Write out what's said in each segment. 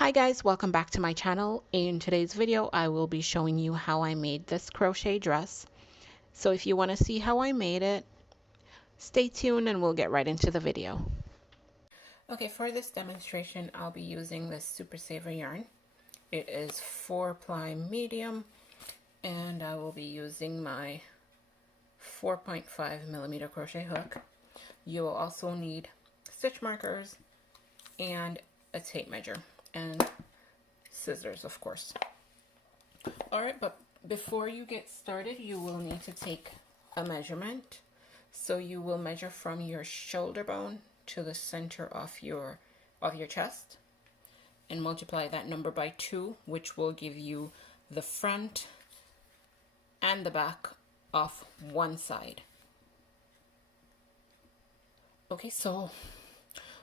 Hi guys, welcome back to my channel. In today's video, I will be showing you how I made this crochet dress. So if you want to see how I made it, stay tuned and we'll get right into the video. Okay, for this demonstration, I'll be using this Super Saver yarn. It is 4-ply medium, and I will be using my 4.5mm crochet hook. You will also need stitch markers and a tape measure and scissors, of course. Alright, but before you get started, you will need to take a measurement. So you will measure from your shoulder bone to the center of your chest and multiply that number by 2, which will give you the front and the back of one side. Okay, so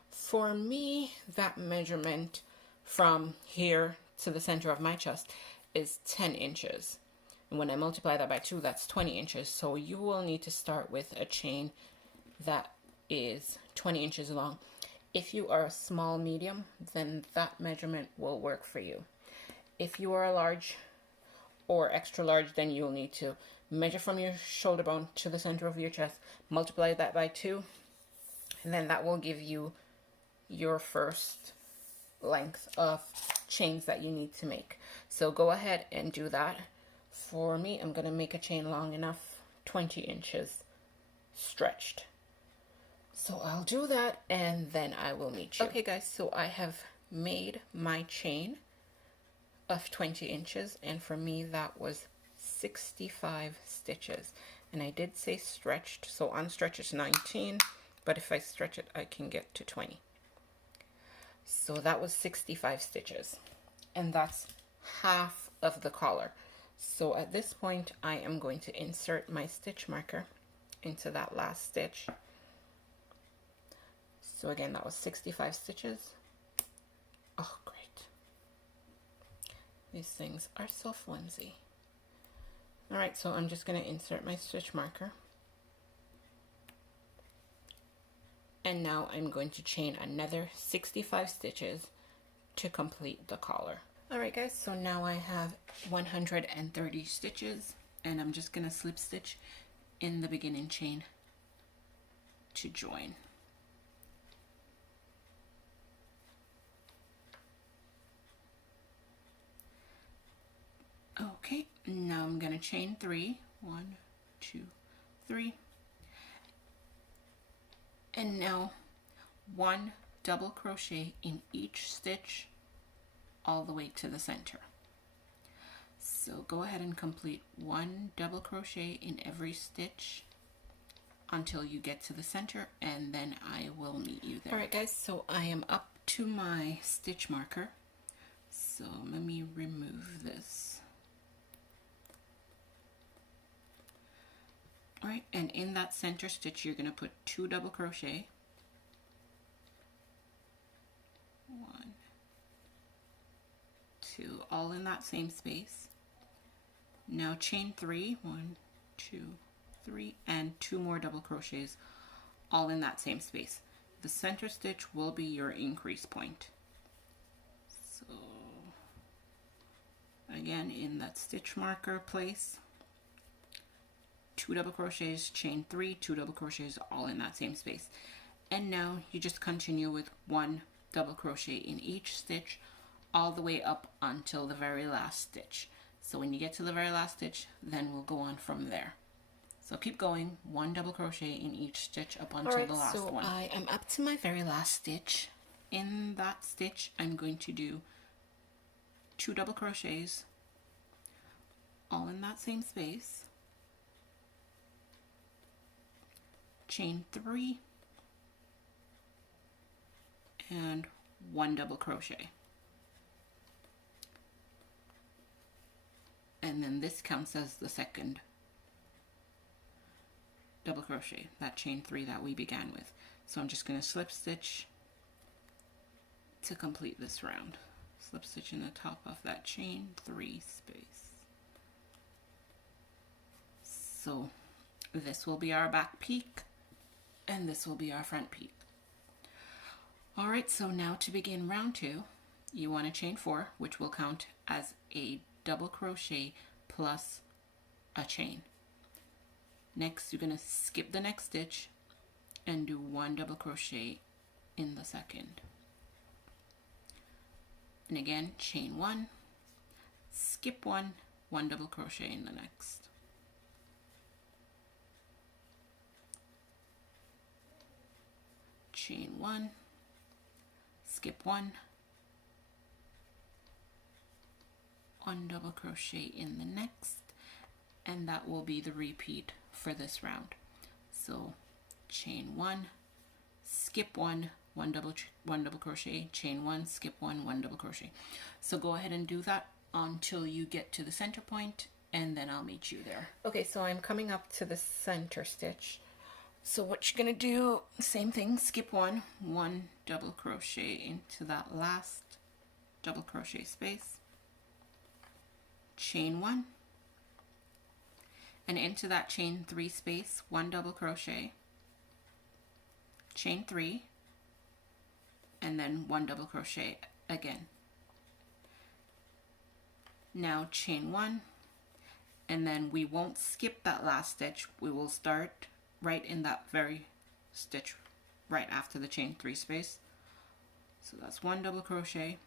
for me, that measurement from here to the center of my chest is 10 inches. And when I multiply that by 2, that's 20 inches. So you will need to start with a chain that is 20 inches long. If you are a small medium, then that measurement will work for you. If you are a large or extra large, then you'll need to measure from your shoulder bone to the center of your chest, multiply that by 2, and then that will give you your first length of chains that you need to make. So go ahead and do that. For me, I'm going to make a chain long enough, 20 inches stretched. So I'll do that and then I will meet you. Okay guys, so I have made my chain of 20 inches, and for me that was 65 stitches. And I did say stretched, so unstretched is 19, but if I stretch it I can get to 20. So that was 65 stitches, and that's half of the collar. So at this point I am going to insert my stitch marker into that last stitch. So again, that was 65 stitches. Oh great, these things are so flimsy. Alright, so I'm just going to insert my stitch marker. And now I'm going to chain another 65 stitches to complete the collar. Alright guys, so now I have 130 stitches, and I'm just going to slip stitch in the beginning chain to join. Okay, now I'm going to chain 3. 1, 2, 3. And now 1 double crochet in each stitch all the way to the center. So go ahead and complete 1 double crochet in every stitch until you get to the center, and then I will meet you there. Alright guys, so I am up to my stitch marker. So let me remove this. Alright, and in that center stitch you're going to put 2 double crochet. 1, 2, all in that same space. Now chain 3, 1, 2, 3, and 2 more double crochets, all in that same space. The center stitch will be your increase point. So again, in that stitch marker place, 2 double crochets, chain 3, 2 double crochets, all in that same space. And now you just continue with 1 double crochet in each stitch all the way up until the very last stitch. So when you get to the very last stitch, then we'll go on from there. So keep going, 1 double crochet in each stitch up until the last one. So I am up to my very last stitch. In that stitch I'm going to do 2 double crochets, all in that same space. Chain 3 and 1 double crochet, and then this counts as the second double crochet, that chain 3 that we began with. So I'm just going to slip stitch to complete this round. Slip stitch in the top of that chain 3 space. So this will be our back peak, and this will be our front peak. Alright, so now to begin round 2, you want to chain 4, which will count as a double crochet plus a chain. Next, you're going to skip the next stitch and do 1 double crochet in the second. And again, chain 1, skip 1, 1 double crochet in the next. Chain 1, skip 1, 1 double crochet in the next, and that will be the repeat for this round. So chain 1, skip 1, 1 double crochet, chain 1, skip 1, 1 double crochet. So go ahead and do that until you get to the center point, and then I'll meet you there. Okay, so I'm coming up to the center stitch. So what you're gonna do, same thing, skip 1, 1 double crochet into that last double crochet space, chain 1, and into that chain 3 space, 1 double crochet, chain 3, and then 1 double crochet again. Now chain 1, and then we won't skip that last stitch. We will start right in that very stitch right after the chain 3 space. So that's 1 double crochet,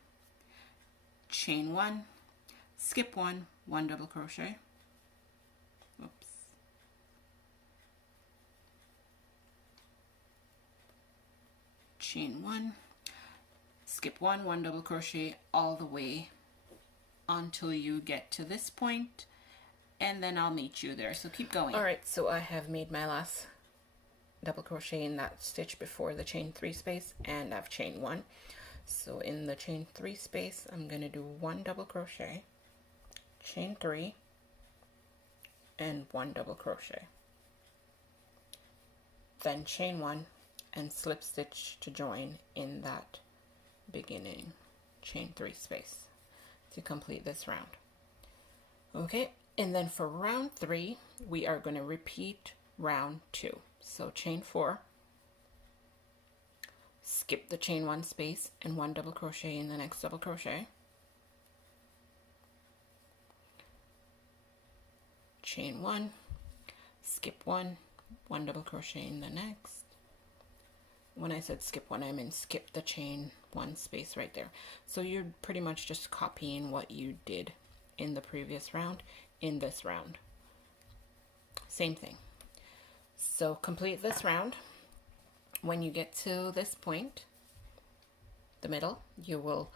chain 1, skip 1, 1 double crochet, oops, chain 1, skip 1, 1 double crochet all the way until you get to this point, and then I'll meet you there. So keep going. All right, so I have made my last double crochet in that stitch before the chain 3 space, and I've chained 1. So in the chain 3 space, I'm going to do 1 double crochet, chain 3, and 1 double crochet. Then chain 1 and slip stitch to join in that beginning chain 3 space to complete this round. Okay, and then for round 3, we are going to repeat round 2. So chain 4, skip the chain 1 space and 1 double crochet in the next double crochet, chain 1, skip 1, 1 double crochet in the next. When I said skip 1, I meant skip the chain 1 space right there. So you're pretty much just copying what you did in the previous round in this round. Same thing. So complete this round. When you get to this point, the middle, you will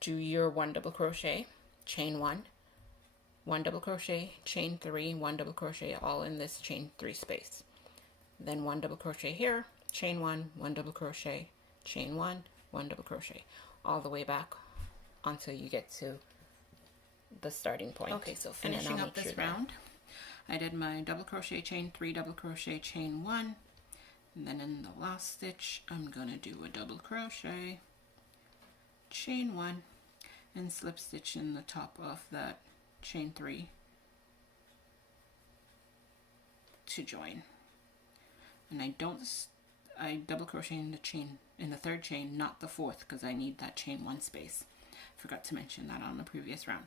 do your 1 double crochet, chain 1, 1 double crochet, chain 3, 1 double crochet, all in this chain 3 space. Then 1 double crochet here, chain 1, 1 double crochet, chain 1, 1 double crochet, all the way back until you get to the starting point. Okay, so finishing up this round, I did my double crochet, chain 3, double crochet, chain 1, and then in the last stitch I'm gonna do a double crochet, chain 1, and slip stitch in the top of that chain 3 to join. And I double crochet in the chain, in the third chain, not the 4th, because I need that chain 1 space. Forgot to mention that on the previous round.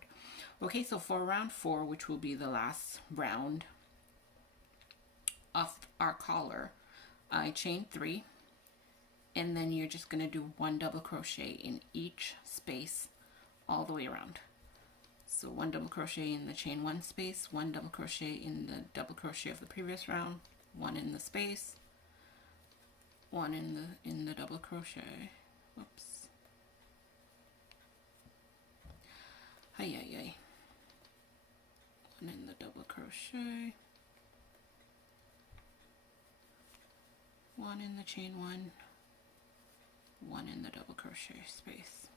Okay, so for round 4, which will be the last round of our collar, I chain 3, and then you're just going to do 1 double crochet in each space all the way around. So 1 double crochet in the chain 1 space, 1 double crochet in the double crochet of the previous round, 1 in the space, 1 in the double crochet. Oops. Ay, ay, ay. 1 in the double crochet, 1 in the chain 1, 1 in the double crochet space.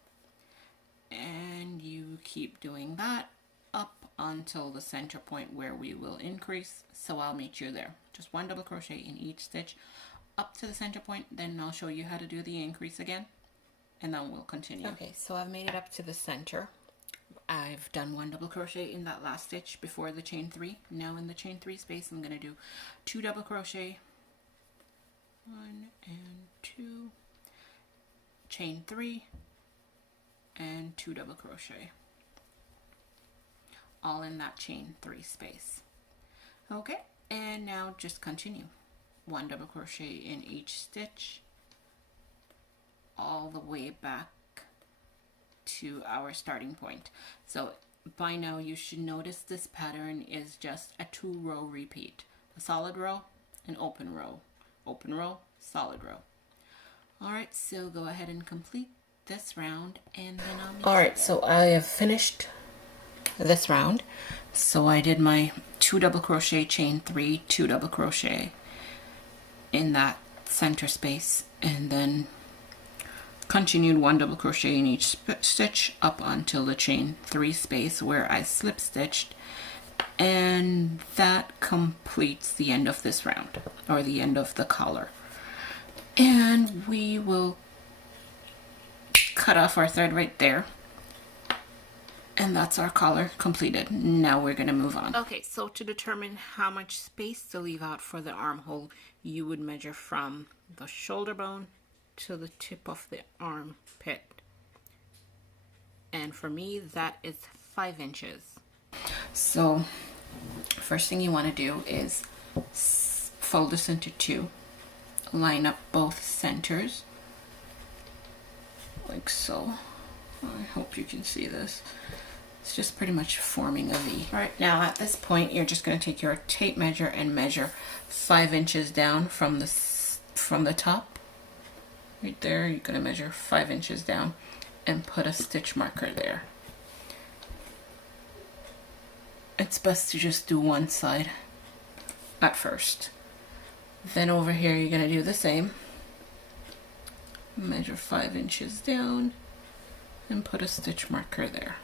And you keep doing that up until the center point where we will increase. So I'll meet you there. Just 1 double crochet in each stitch up to the center point. Then I'll show you how to do the increase again, and then we'll continue. Okay, so I've made it up to the center. I've done 1 double crochet in that last stitch before the chain 3. Now in the chain 3 space, I'm going to do 2 double crochet, 1 and 2, chain 3, and 2 double crochet, all in that chain 3 space. Okay, and now just continue 1 double crochet in each stitch all the way back to our starting point. So by now you should notice this pattern is just a 2-row repeat: a solid row, an open row, solid row. All right, so go ahead and complete this round, and then I'll meet you. All right, so I have finished this round. So I did my 2 double crochet, chain 3, 2 double crochet in that center space, and then continued 1 double crochet in each stitch up until the chain 3 space where I slip stitched, and that completes the end of this round, or the end of the collar. And we will cut off our thread right there, and that's our collar completed. Now we're going to move on. Okay, so to determine how much space to leave out for the armhole, you would measure from the shoulder bone to the tip of the armpit, and for me that is 5 inches. So first thing you want to do is fold this into 2, line up both centers like so. I hope you can see this. It's just pretty much forming a V. All right, now at this point you're just going to take your tape measure and measure 5 inches down from the top. Right there, you're going to measure 5 inches down and put a stitch marker there. It's best to just do one side at first. Then over here you're going to do the same. Measure 5 inches down and put a stitch marker there.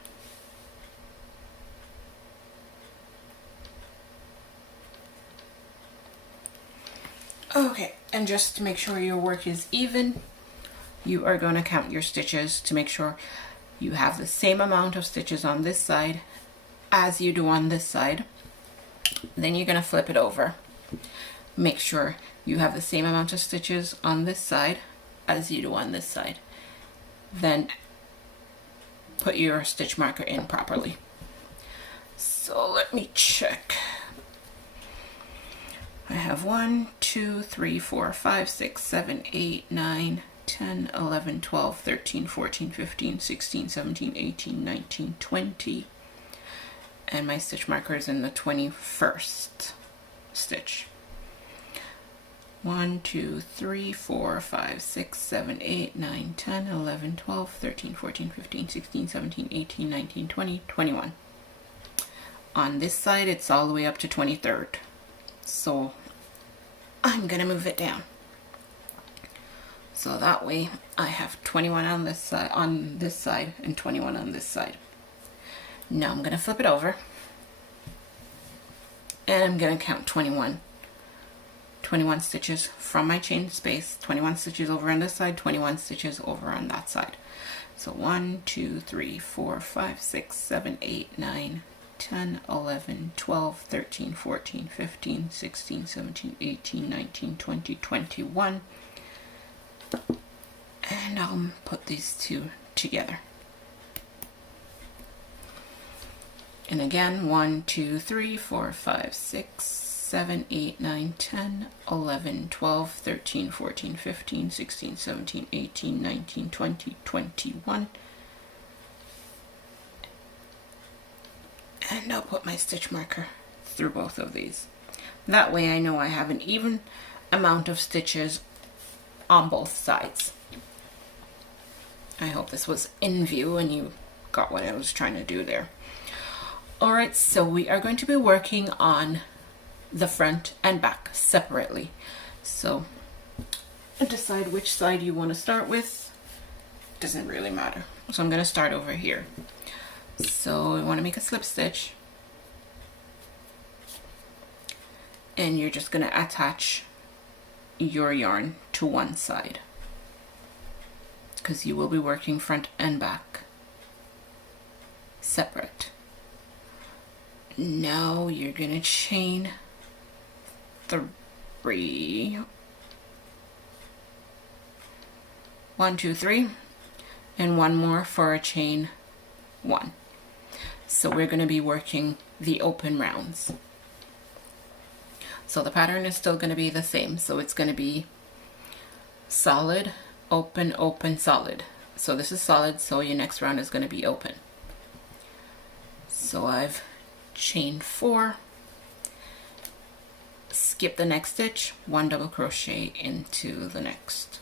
Okay, and just to make sure your work is even, you are going to count your stitches to make sure you have the same amount of stitches on this side as you do on this side. Then you're going to flip it over. Make sure you have the same amount of stitches on this side as you do on this side. Then put your stitch marker in properly. So let me check. I have 1, 2, 3, 4, 5, 6, 7, 8, 9, 10, 11, 12, 13, 14, 15, 16, 17, 18, 19, 20. And my stitch marker is in the 21st stitch. 1, 2, 3, 4, 5, 6, 7, 8, 9, 10, 11, 12, 13, 14, 15, 16, 17, 18, 19, 20, 21. On this side, it's all the way up to 23rd. So I'm going to move it down. So that way I have 21 on this side and 21 on this side. Now I'm going to flip it over and I'm going to count 21 stitches from my chain space, 21 stitches over on this side, 21 stitches over on that side. So 1, 2, 3, 4, 5, 6, 7, 8, 9, 10, 11, 12, 13, 14, 15, 16, 17, 18, 19, 20, 21. And I'll put these two together. And again, 1, 2, 3, 4, 5, 6, 7, 8, 9, 10, 11, 12, 13, 14, 15, 16, 17, 18, 19, 20, 21. And I'll put my stitch marker through both of these. That way I know I have an even amount of stitches on both sides. I hope this was in view and you got what I was trying to do there. Alright, so we are going to be working on the front and back separately. So decide which side you want to start with. Doesn't really matter. So I'm going to start over here. So we want to make a slip stitch, and you're just going to attach your yarn to one side because you will be working front and back separate. Now you're going to chain 3, 1, 2, 3, and one more for a chain 1. So we're going to be working the open rounds. So the pattern is still going to be the same. So it's going to be solid, open, open, solid. So this is solid, so your next round is going to be open. So I've chained 4, skip the next stitch, 1 double crochet into the next,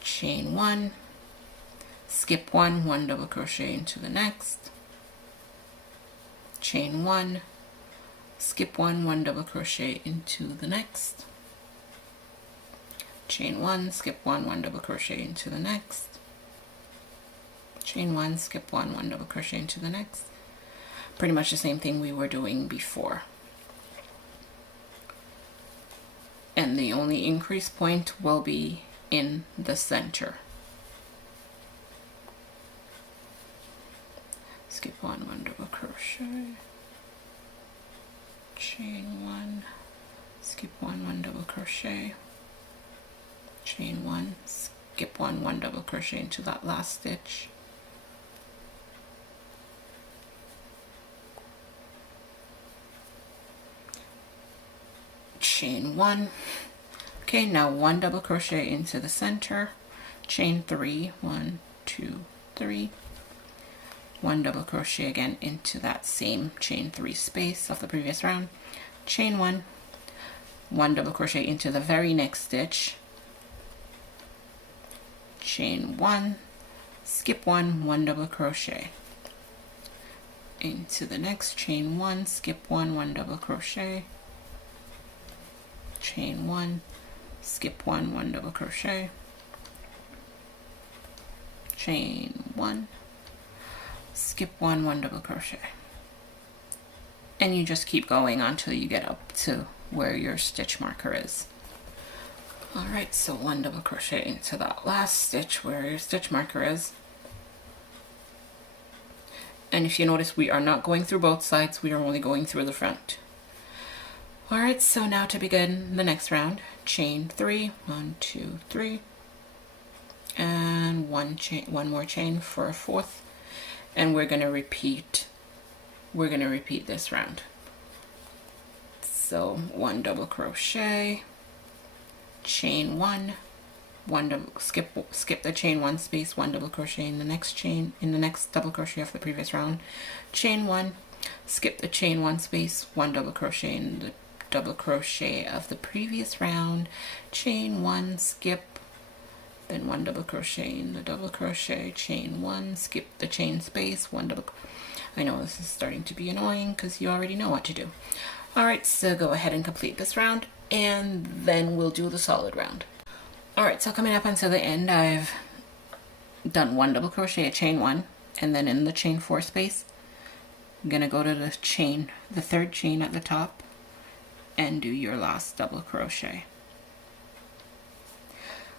chain 1, skip 1, 1 double crochet into the next, chain 1, skip 1, 1 double crochet into the next, chain 1, skip 1, 1 double crochet into the next, chain 1, skip 1, 1 double crochet into the next. Pretty much the same thing we were doing before. And the only increase point will be in the center. Skip 1, 1 double crochet, chain 1, skip 1, 1 double crochet, chain 1, skip 1, 1 double crochet into that last stitch, chain 1. Okay, now 1 double crochet into the center, chain 3, 1, 2, 3, 1 double crochet again into that same chain 3 space of the previous round, chain 1, 1 double crochet into the very next stitch, chain 1, skip 1, 1 double crochet into the next, chain 1, skip 1, 1 double crochet, chain 1, skip 1, 1 double crochet, chain 1, skip 1, 1 double crochet, and you just keep going until you get up to where your stitch marker is. Alright, so 1 double crochet into that last stitch where your stitch marker is. And if you notice, we are not going through both sides, we are only going through the front. Alright, so now to begin the next round, chain 3, 1, 2, 3, and one more chain for a 4th, and we're going to repeat this round. So 1 double crochet, chain 1, 1 double skip the chain 1 space, 1 double crochet in the next chain, in the next double crochet of the previous round, chain 1, skip the chain 1 space, 1 double crochet in the double crochet of the previous round, chain 1, skip, then 1 double crochet in the double crochet, chain 1, skip the chain space, 1 double. I know this is starting to be annoying because you already know what to do. Alright, so go ahead and complete this round, and then we'll do the solid round. Alright, so coming up until the end, I've done 1 double crochet, a chain 1, and then in the chain 4 space, I'm gonna go to the chain, the 3rd chain at the top, and do your last double crochet.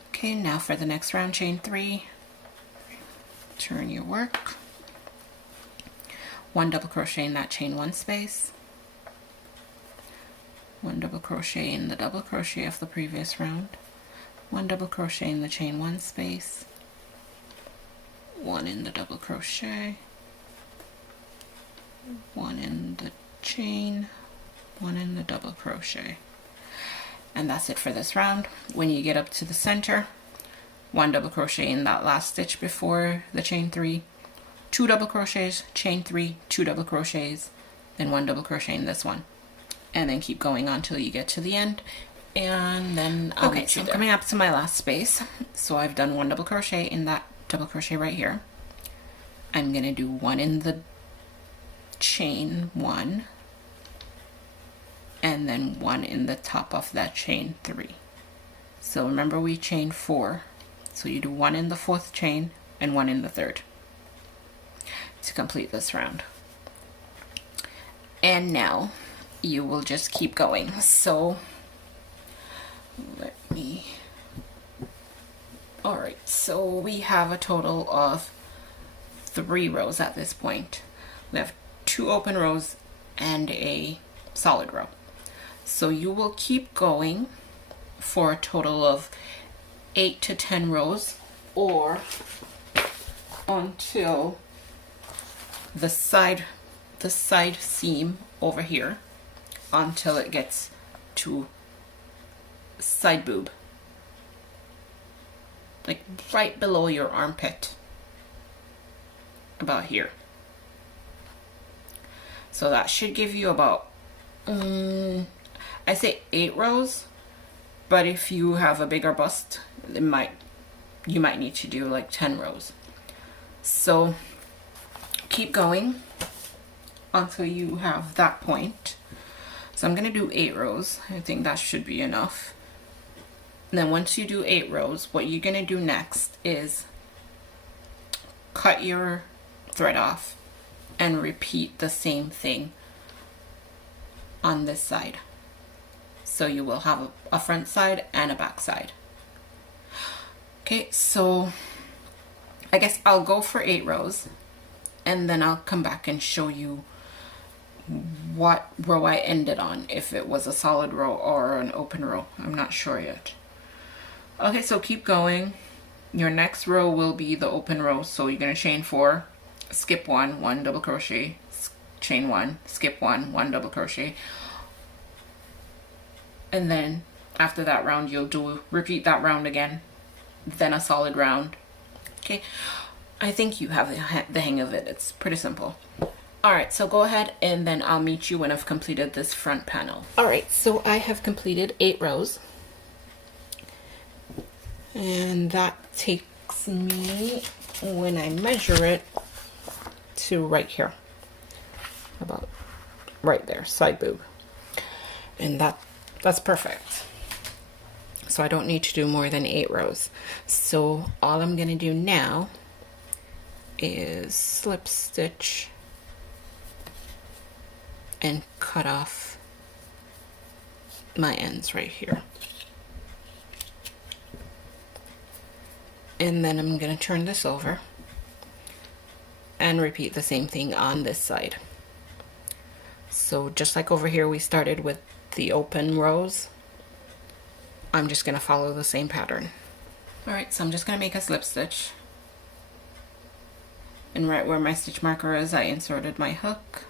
Okay, now for the next round, chain 3, turn your work, 1 double crochet in that chain 1 space, 1 double crochet in the double crochet of the previous round, 1 double crochet in the chain 1 space, 1 in the double crochet, 1 in the chain, 1 in the double crochet, and that's it for this round. When you get up to the center, 1 double crochet in that last stitch before the chain 3, 2 double crochets, chain 3, 2 double crochets, then 1 double crochet in this one, and then keep going until you get to the end, and then okay, so I'm coming up to my last space. So I've done 1 double crochet in that double crochet right here. I'm gonna do 1 in the chain 1, and then 1 in the top of that chain 3. So remember, we chained 4, so you do 1 in the 4th chain and 1 in the 3rd to complete this round. And now you will just keep going. So let me, all right, so we have a total of 3 rows at this point. We have 2 open rows and a solid row. So you will keep going for a total of 8 to 10 rows, or until the side seam over here, until it gets to side boob, like right below your armpit, about here. So that should give you about I say 8 rows, but if you have a bigger bust, you might need to do like 10 rows. So keep going until you have that point. So I'm going to do 8 rows. I think that should be enough. And then once you do 8 rows, what you're going to do next is cut your thread off and repeat the same thing on this side. So you will have a front side and a back side. Okay, so I guess I'll go for 8 rows, and then I'll come back and show you what row I ended on, if it was a solid row or an open row. I'm not sure yet. Okay, so keep going. Your next row will be the open row, so you're going to chain 4, skip 1, 1 double crochet, chain 1, skip 1, 1 double crochet, and then after that round you'll repeat that round again, then a solid round. Okay, I think you have the hang of it. It's pretty simple. Alright, so go ahead and then I'll meet you when I've completed this front panel. Alright, so I have completed 8 rows. And that takes me, when I measure it, to right here. About right there, side boob. And that's perfect. So I don't need to do more than 8 rows. So all I'm going to do now is slip stitch and cut off my ends right here. And then I'm going to turn this over and repeat the same thing on this side. So just like over here we started with the open rows, I'm just going to follow the same pattern. Alright, so I'm just going to make a slip stitch. And right where my stitch marker is, I inserted my hook.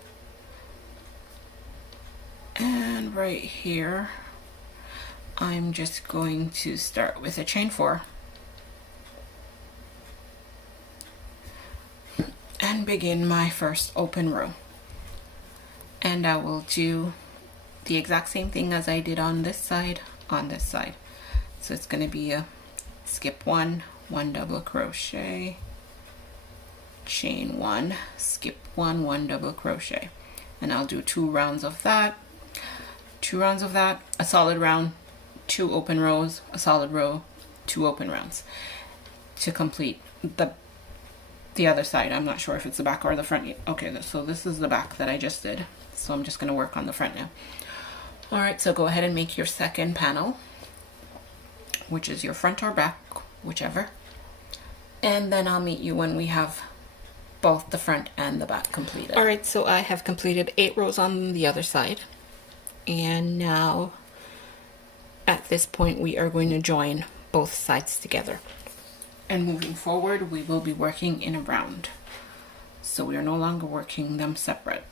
And right here, I'm just going to start with a chain 4. And begin my first open row. And I will do the exact same thing as I did on this side, So it's going to be a skip 1, 1 double crochet, chain 1, skip 1, 1 double crochet. And I'll do 2 rounds of that, a solid round, 2 open rows, a solid row, 2 open rounds to complete the other side. I'm not sure if it's the back or the front yet. Okay, so this is the back that I just did. So I'm just going to work on the front now. Alright, so go ahead and make your second panel, which is your front or back, whichever. And then I'll meet you when we have both the front and the back completed. Alright, so I have completed 8 rows on the other side. And now, at this point, we are going to join both sides together. And moving forward, we will be working in a round. So we are no longer working them separate.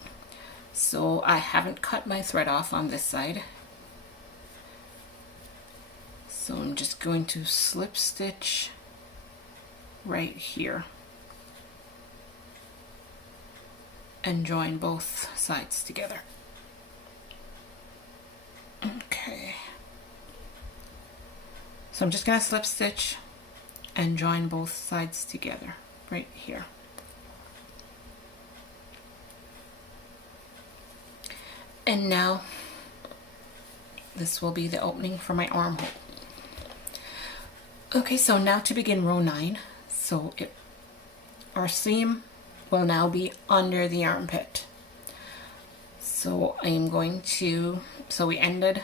So I haven't cut my thread off on this side. So I'm just going to slip stitch right here and join both sides together. Okay. So I'm just going to slip stitch and join both sides together right here. And now this will be the opening for my armhole. Okay, so now to begin row 9. So our seam will now be under the armpit. So I am going to, so we ended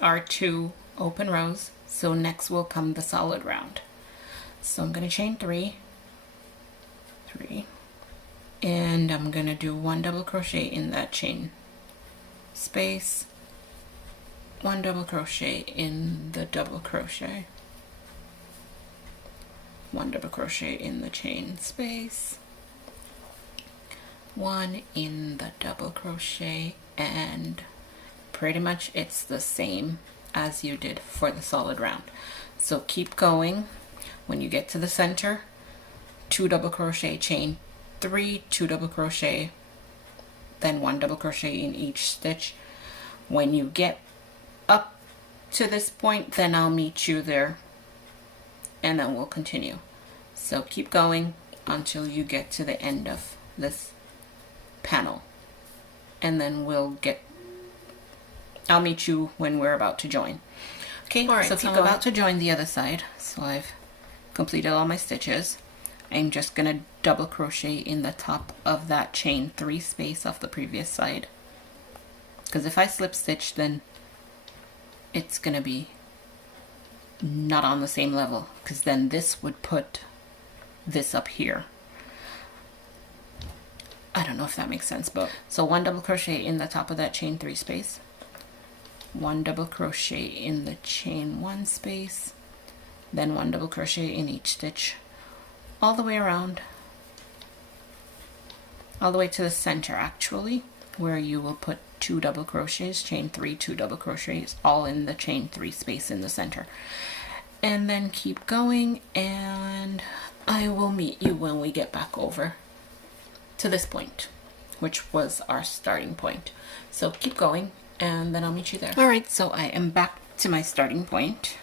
our 2 open rows. So next will come the solid round. So I'm going to chain 3, and I'm going to do 1 double crochet in that chain space, 1 double crochet in the double crochet, 1 double crochet in the chain space, 1 in the double crochet, and pretty much it's the same as you did for the solid round. So keep going. When you get to the center, 2 double crochet, chain 3, 2 double crochet, then 1 double crochet in each stitch. When you get up to this point, then I'll meet you there and then we'll continue. So keep going until you get to the end of this panel, and then I'll meet you when we're about to join. Okay, all right, so I'm about to join the other side. So I've completed all my stitches. I'm just gonna double crochet in the top of that chain 3 space of the previous side, because if I slip stitch, then it's gonna be not on the same level, because then this would put this up here. I don't know if that makes sense, but so 1 double crochet in the top of that chain 3 space, 1 double crochet in the chain 1 space, then 1 double crochet in each stitch all the way around, all the way to the center actually, where you will put 2 double crochets, chain 3, 2 double crochets, all in the chain 3 space in the center. And then keep going, and I will meet you when we get back over to this point, which was our starting point. So keep going, and then I'll meet you there. All right, so I am back to my starting point.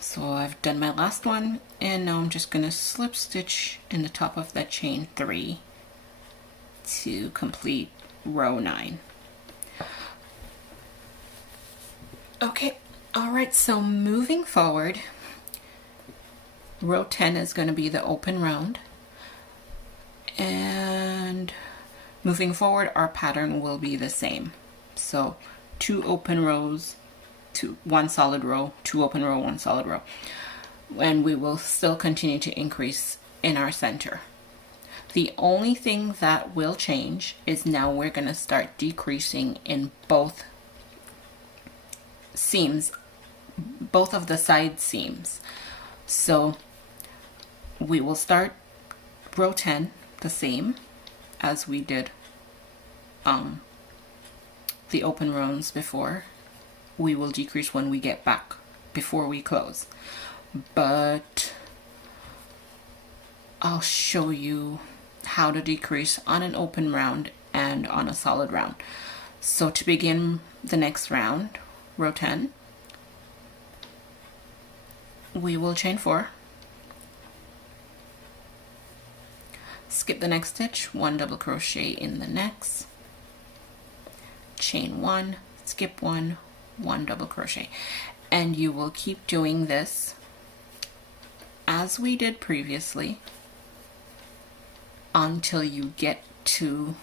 So I've done my last one, and now I'm just gonna slip stitch in the top of that chain 3 to complete row 9. Okay, all right, so moving forward, row 10 is going to be the open round, and moving forward our pattern will be the same. So 2 open rows, 1 solid row, 2 open row, 1 solid row, and we will still continue to increase in our center. The only thing that will change is now we're going to start decreasing in both seams, both of the side seams. So we will start row 10 the same as we did the open rows before. We will decrease when we get back before we close, but I'll show you how to decrease on an open round and on a solid round. So to begin the next round, row 10, we will chain 4, skip the next stitch, 1 double crochet in the next, chain 1, skip 1, 1 double crochet, and you will keep doing this as we did previously until you get to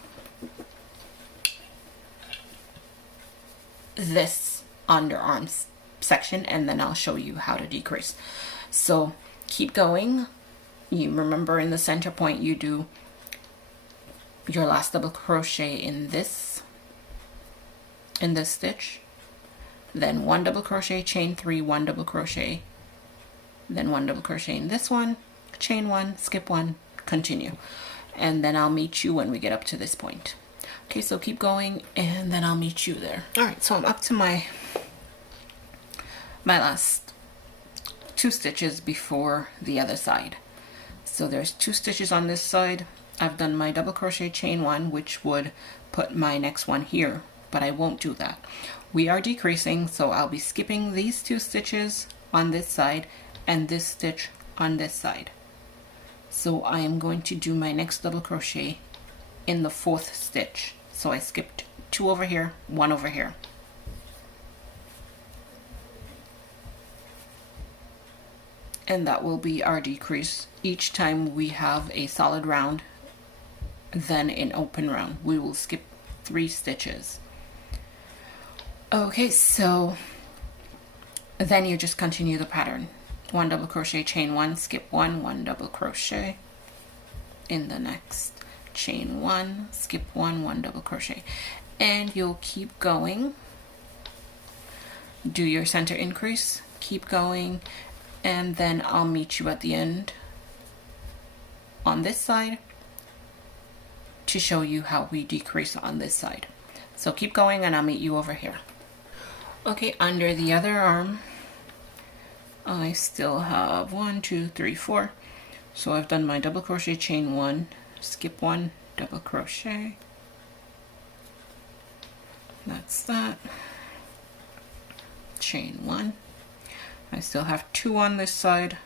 this underarms section, and then I'll show you how to decrease. So keep going. You remember in the center point you do your last double crochet in this stitch, then 1 double crochet, chain 3, 1 double crochet, then 1 double crochet in this one, chain 1, skip 1, continue, and then I'll meet you when we get up to this point. Okay, so keep going, and then I'll meet you there. All right, so I'm up to my last 2 stitches before the other side. So there's 2 stitches on this side. I've done my double crochet, chain 1, which would put my next one here, but I won't do that. We are decreasing, so I'll be skipping these 2 stitches on this side and this stitch on this side. So I am going to do my next double crochet in the 4th stitch. So I skipped 2 over here, 1 over here. And that will be our decrease each time we have a solid round, then an open round. We will skip 3 stitches. Okay, so then you just continue the pattern. 1 double crochet, chain 1, skip 1, 1 double crochet in the next, chain 1, skip 1, 1 double crochet, and you'll keep going. Do your center increase, keep going, and then I'll meet you at the end on this side to show you how we decrease on this side. So keep going and I'll meet you over here. Okay, under the other arm, I still have 1, 2, 3, 4. So I've done my double crochet, chain 1, skip 1, double crochet. That's that. Chain 1. I still have 2 on this side,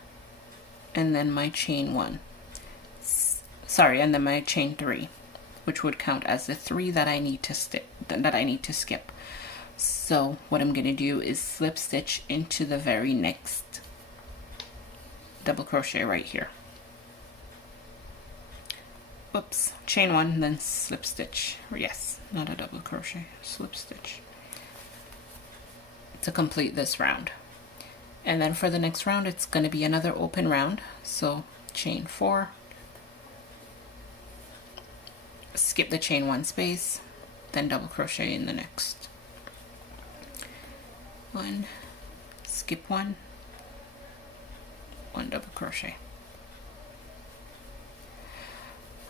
and then my chain 1. Sorry, and then my chain 3, which would count as the 3 that I need to skip. So what I'm going to do is slip stitch into the very next double crochet right here. Oops, chain 1, then slip stitch. Yes, not a double crochet, slip stitch to complete this round. And then for the next round, it's going to be another open round. So chain 4, skip the chain 1 space, then double crochet in the next. 1, skip 1, 1 double crochet.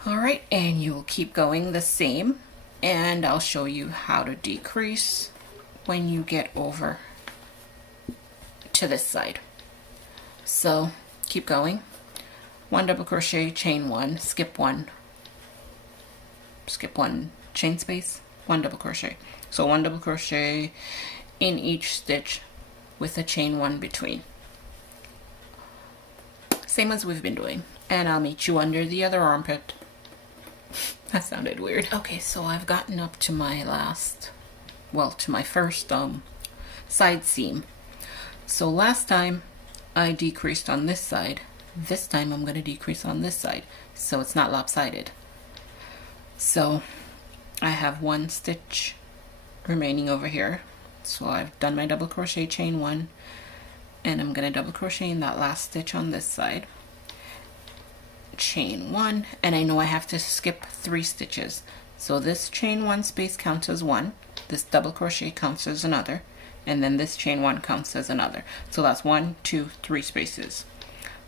Alright, and you'll keep going the same, and I'll show you how to decrease when you get over to this side. So keep going. 1 double crochet, chain 1, skip 1, chain space, 1 double crochet. So 1 double crochet in each stitch with a chain 1 between. Same as we've been doing. And I'll meet you under the other armpit. That sounded weird. Okay, so I've gotten up to my to my first side seam. So last time I decreased on this side. This time I'm going to decrease on this side, so it's not lopsided. So I have 1 stitch remaining over here. So I've done my double crochet, chain 1, and I'm going to double crochet in that last stitch on this side, chain 1, and I know I have to skip 3 stitches. So this chain 1 space counts as 1, this double crochet counts as another, and then this chain 1 counts as another. So that's 1, 2, 3 spaces.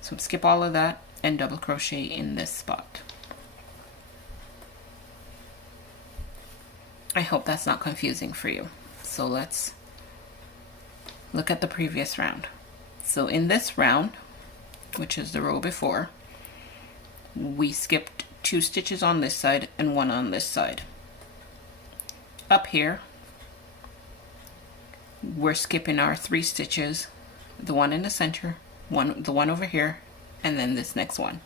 So skip all of that and double crochet in this spot. I hope that's not confusing for you. So let's look at the previous round. So in this round, which is the row before, we skipped 2 stitches on this side and 1 on this side. Up here, we're skipping our 3 stitches, the one in the center, the one over here, and then this next one.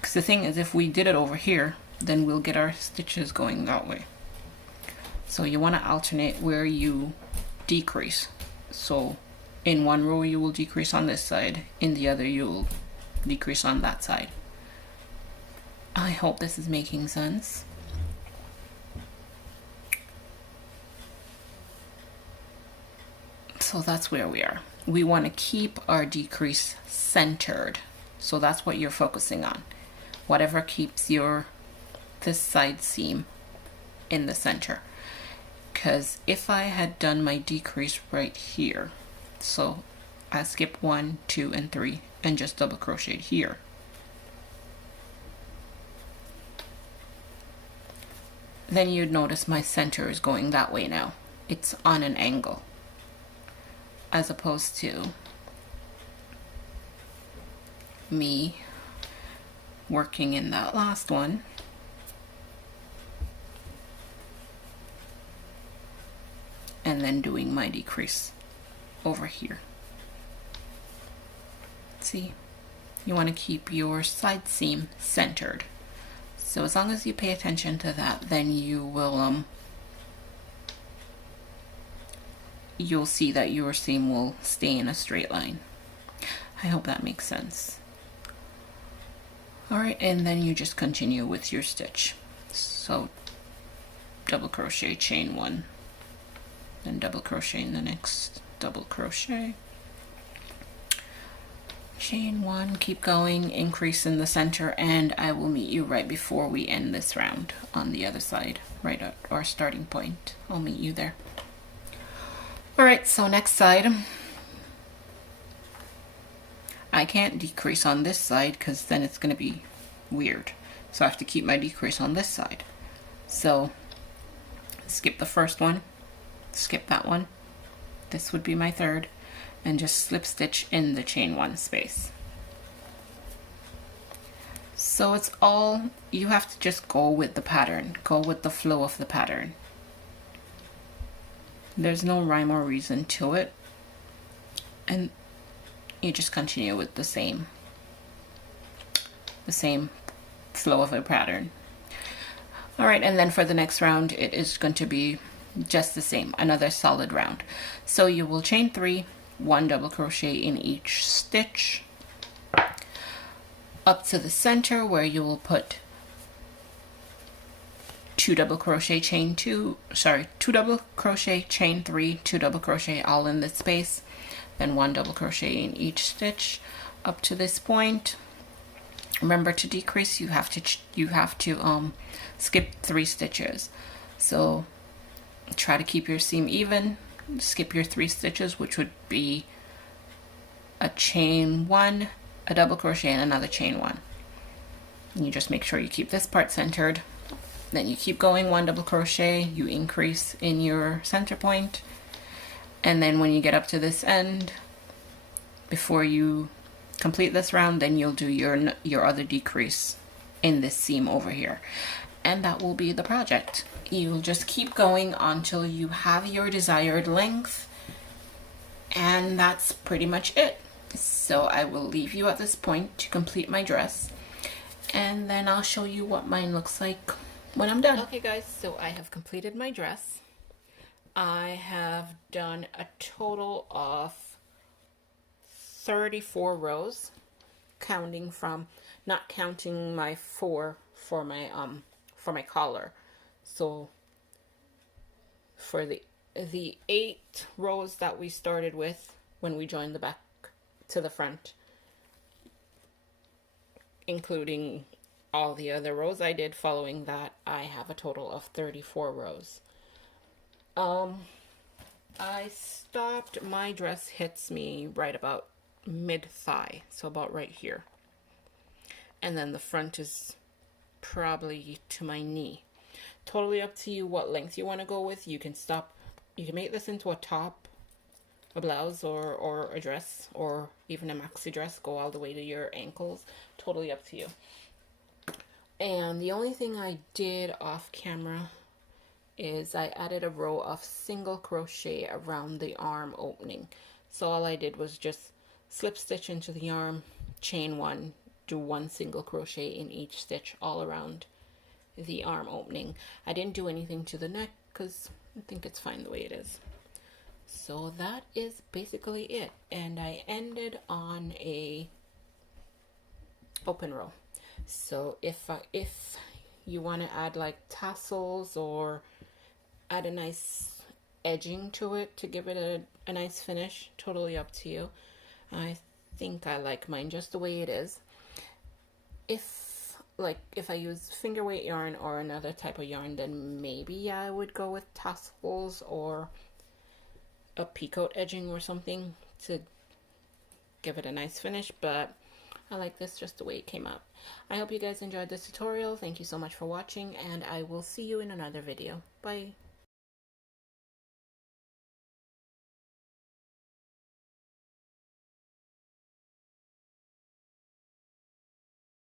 Because the thing is, if we did it over here, then we'll get our stitches going that way. So you want to alternate where you decrease. So in one row you will decrease on this side, in the other you'll decrease on that side. I hope this is making sense. So that's where we are. We want to keep our decrease centered. So that's what you're focusing on. Whatever keeps this side seam in the center. Because if I had done my decrease right here, so I skip 1, 2, and 3 and just double crocheted here, then you'd notice my center is going that way now. It's on an angle, as opposed to me working in that last one and then doing my decrease over here. See, you want to keep your side seam centered. So as long as you pay attention to that, then you will you'll see that your seam will stay in a straight line. I hope that makes sense. Alright, and then you just continue with your stitch. So double crochet, chain 1, then double crochet in the next, double crochet, chain 1, keep going, increase in the center, and I will meet you right before we end this round on the other side, right at our starting point. I'll meet you there. Alright, so next side, I can't decrease on this side because then it's going to be weird. So I have to keep my decrease on this side. So skip the first one, skip that one. This would be my third, and just slip stitch in the chain one space. So it's all, you have to just go with the pattern, go with the flow of the pattern. There's no rhyme or reason to it, and you just continue with the same flow of a pattern. All right, and then for the next round it is going to be just the same, another solid round. So you will chain 3, 1 double crochet in each stitch up to the center, where you will put 2 double crochet chain 2 double crochet chain 3, 2 double crochet all in this space, then 1 double crochet in each stitch up to this point. Remember, to decrease you have to skip 3 stitches. So try to keep your seam even, skip your 3 stitches, which would be a chain 1, a double crochet, and another chain 1. And you just make sure you keep this part centered. Then you keep going, 1 double crochet, you increase in your center point, and then when you get up to this end, before you complete this round, then you'll do your other decrease in this seam over here, and that will be the project. You'll just keep going until you have your desired length, and that's pretty much it. So I will leave you at this point to complete my dress, and then I'll show you what mine looks like when I'm done. Okay guys, so I have completed my dress. I have done a total of 34 rows, not counting my 4 for my collar. So for the 8 rows that we started with when we joined the back to the front, including all the other rows I did following that, I have a total of 34 rows. I stopped, my dress hits me right about mid-thigh, so about right here, and then the front is probably to my knee. Totally up to you what length you want to go with. You can make this into a top, a blouse, or a dress, or even a maxi dress. Go all the way to your ankles. Totally up to you. And the only thing I did off camera is I added a row of single crochet around the arm opening. So all I did was just slip stitch into the arm, chain 1, do 1 single crochet in each stitch all around the arm opening. I didn't do anything to the neck because I think it's fine the way it is. So that is basically it, and I ended on a open row. So if you want to add like tassels or add a nice edging to it to give it a nice finish, totally up to you. I think I like mine just the way it is. If I use finger weight yarn or another type of yarn, then maybe I would go with tassels or a peacoat edging or something to give it a nice finish, but I like this just the way it came out. I hope you guys enjoyed this tutorial. Thank you so much for watching, and I will see you in another video. Bye.